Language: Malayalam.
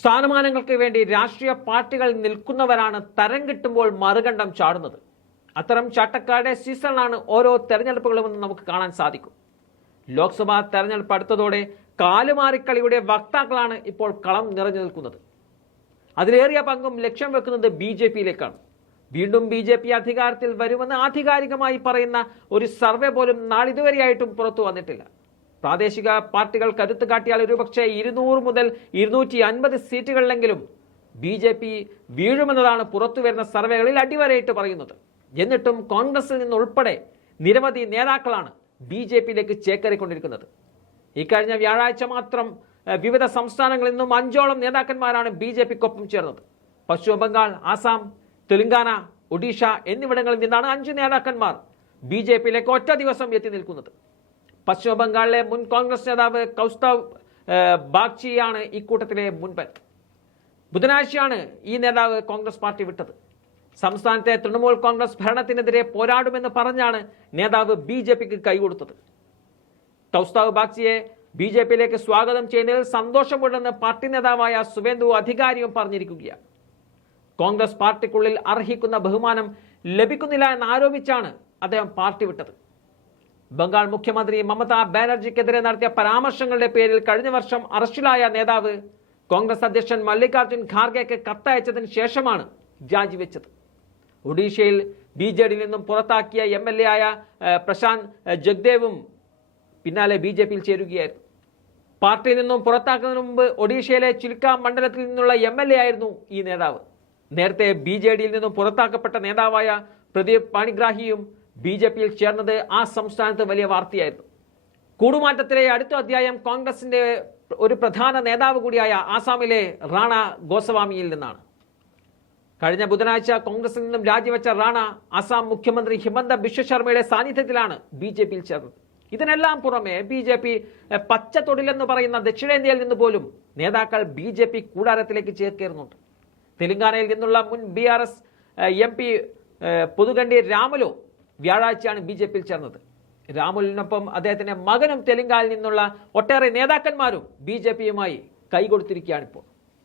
സ്ഥാനമാനങ്ങൾക്ക് വേണ്ടി രാഷ്ട്രീയ പാർട്ടികൾ നിൽക്കുന്നവരാണ് തരം കിട്ടുമ്പോൾ മറുകണ്ഠം ചാടുന്നത്. അത്തരം ചാട്ടക്കാരുടെ സീസണാണ് ഓരോ തെരഞ്ഞെടുപ്പുകളുമെന്ന് നമുക്ക് കാണാൻ സാധിക്കും. ലോക്സഭാ തെരഞ്ഞെടുപ്പ് അടുത്തതോടെ കാലുമാറിക്കളിയുടെ വക്താക്കളാണ് ഇപ്പോൾ കളം നിറഞ്ഞു നിൽക്കുന്നത്. അതിലേറിയ പങ്കും ലക്ഷ്യം വെക്കുന്നത് BJP-യിലേക്കാണ്. വീണ്ടും BJP അധികാരത്തിൽ വരുമെന്ന് ആധികാരികമായി പറയുന്ന ഒരു സർവേ പോലും നാളിതുവരെയായിട്ടും പുറത്തു വന്നിട്ടില്ല. പ്രാദേശിക പാർട്ടികൾ കരുത്ത് കാട്ടിയാൽ ഒരുപക്ഷെ 200 മുതൽ 250 സീറ്റുകളിലെങ്കിലും BJP വീഴുമെന്നതാണ് പുറത്തുവരുന്ന സർവേകളിൽ അടിവരയിട്ട് പറയുന്നത്. എന്നിട്ടും കോൺഗ്രസിൽ നിന്നുൾപ്പെടെ നിരവധി നേതാക്കളാണ് BJP-യിലേക്ക് ചേക്കേറിക്കൊണ്ടിരിക്കുന്നത്. ഇക്കഴിഞ്ഞ വ്യാഴാഴ്ച മാത്രം വിവിധ സംസ്ഥാനങ്ങളിൽ നിന്നും 5ഓളം നേതാക്കന്മാരാണ് BJP-ക്കൊപ്പം ചേർന്നത്. പശ്ചിമ ബംഗാൾ, ആസാം, തെലങ്കാന, ഒഡീഷ എന്നിവിടങ്ങളിൽ നിന്നാണ് 5 നേതാക്കന്മാർ BJP-യിലേക്ക് ഒറ്റ ദിവസം എത്തി നിൽക്കുന്നത്. പശ്ചിമ ബംഗാളിലെ മുൻ കോൺഗ്രസ് നേതാവ് കൗസ്തവ് ബാഗ്ചിയാണ് ഇക്കൂട്ടത്തിലെ മുൻപൻ. ബുധനാഴ്ചയാണ് ഈ നേതാവ് കോൺഗ്രസ് പാർട്ടി വിട്ടത്. സംസ്ഥാനത്തെ തൃണമൂൽ കോൺഗ്രസ് ഭരണത്തിനെതിരെ പോരാടുമെന്ന് പറഞ്ഞാണ് നേതാവ് BJP-ക്ക് കൈകൊടുത്തത്. കൗസ്തവ് ബാഗ്ചിയെ BJP-യിലേക്ക് സ്വാഗതം ചെയ്യുന്നതിൽ സന്തോഷമുണ്ടെന്ന് പാർട്ടി നേതാവായ സുവേന്ദു അധികാരിയും പറഞ്ഞിരിക്കുകയാണ്. കോൺഗ്രസ് പാർട്ടിക്കുള്ളിൽ അർഹിക്കുന്ന ബഹുമാനം ലഭിക്കുന്നില്ല എന്നാരോപിച്ചാണ് അദ്ദേഹം പാർട്ടി വിട്ടത്. ബംഗാൾ മുഖ്യമന്ത്രി മമതാ ബാനർജിക്കെതിരെ നടത്തിയ പരാമർശങ്ങളുടെ പേരിൽ കഴിഞ്ഞ വർഷം അറസ്റ്റിലായ നേതാവ് കോൺഗ്രസ് അധ്യക്ഷൻ മല്ലികാർജുൻ ഖാർഗെക്ക് കത്തയച്ചതിന് ശേഷമാണ് രാജിവെച്ചത്. ഒഡീഷയിൽ BJD-യിൽ നിന്നും പുറത്താക്കിയ MLA ആയ പ്രശാന്ത് ജഗ്ദേവും പിന്നാലെ BJP-യിൽ ചേരുകയായിരുന്നു. പാർട്ടിയിൽ നിന്നും പുറത്താക്കുന്നതിന് മുമ്പ് ഒഡീഷയിലെ ചിൽക്ക മണ്ഡലത്തിൽ നിന്നുള്ള MLA ആയിരുന്നു ഈ നേതാവ്. നേരത്തെ BJD-യിൽ നിന്നും പുറത്താക്കപ്പെട്ട നേതാവായ പ്രദീപ് പാണിഗ്രാഹിയും BJP-യിൽ ചേർന്നത് ആ സംസ്ഥാനത്ത് വലിയ വാർത്തയായിരുന്നു. കൂടുമാറ്റത്തിലെ അടുത്ത അധ്യായം കോൺഗ്രസിന്റെ ഒരു പ്രധാന നേതാവ് കൂടിയായ ആസാമിലെ റാണ ഗോസ്വാമിയിൽ നിന്നാണ്. കഴിഞ്ഞ ബുധനാഴ്ച കോൺഗ്രസിൽ നിന്നും രാജിവെച്ച റാണ ആസാം മുഖ്യമന്ത്രി ഹിമന്ത ബിശ്വ ശർമ്മയുടെ സാന്നിധ്യത്തിലാണ് BJP-യിൽ ചേർന്നത്. ഇതിനെല്ലാം പുറമെ BJP പച്ച തൊടിലെന്ന് പറയുന്ന ദക്ഷിണേന്ത്യയിൽ നിന്ന് പോലും നേതാക്കൾ BJP കൂടാരത്തിലേക്ക് ചേർക്കേറുന്നുണ്ട്. തെലങ്കാനയിൽ നിന്നുള്ള മുൻ BRS MP പുതുകണ്ടി രാമുലു വ്യാഴാഴ്ചയാണ് BJP-യിൽ ചേർന്നത്. രാമുലിനൊപ്പം അദ്ദേഹത്തിന്റെ മകനും തെലങ്കാനയിൽ നിന്നുള്ള ഒട്ടേറെ നേതാക്കന്മാരും BJP-യുമായി കൈകൊടുത്തിരിക്കുകയാണിപ്പോൾ.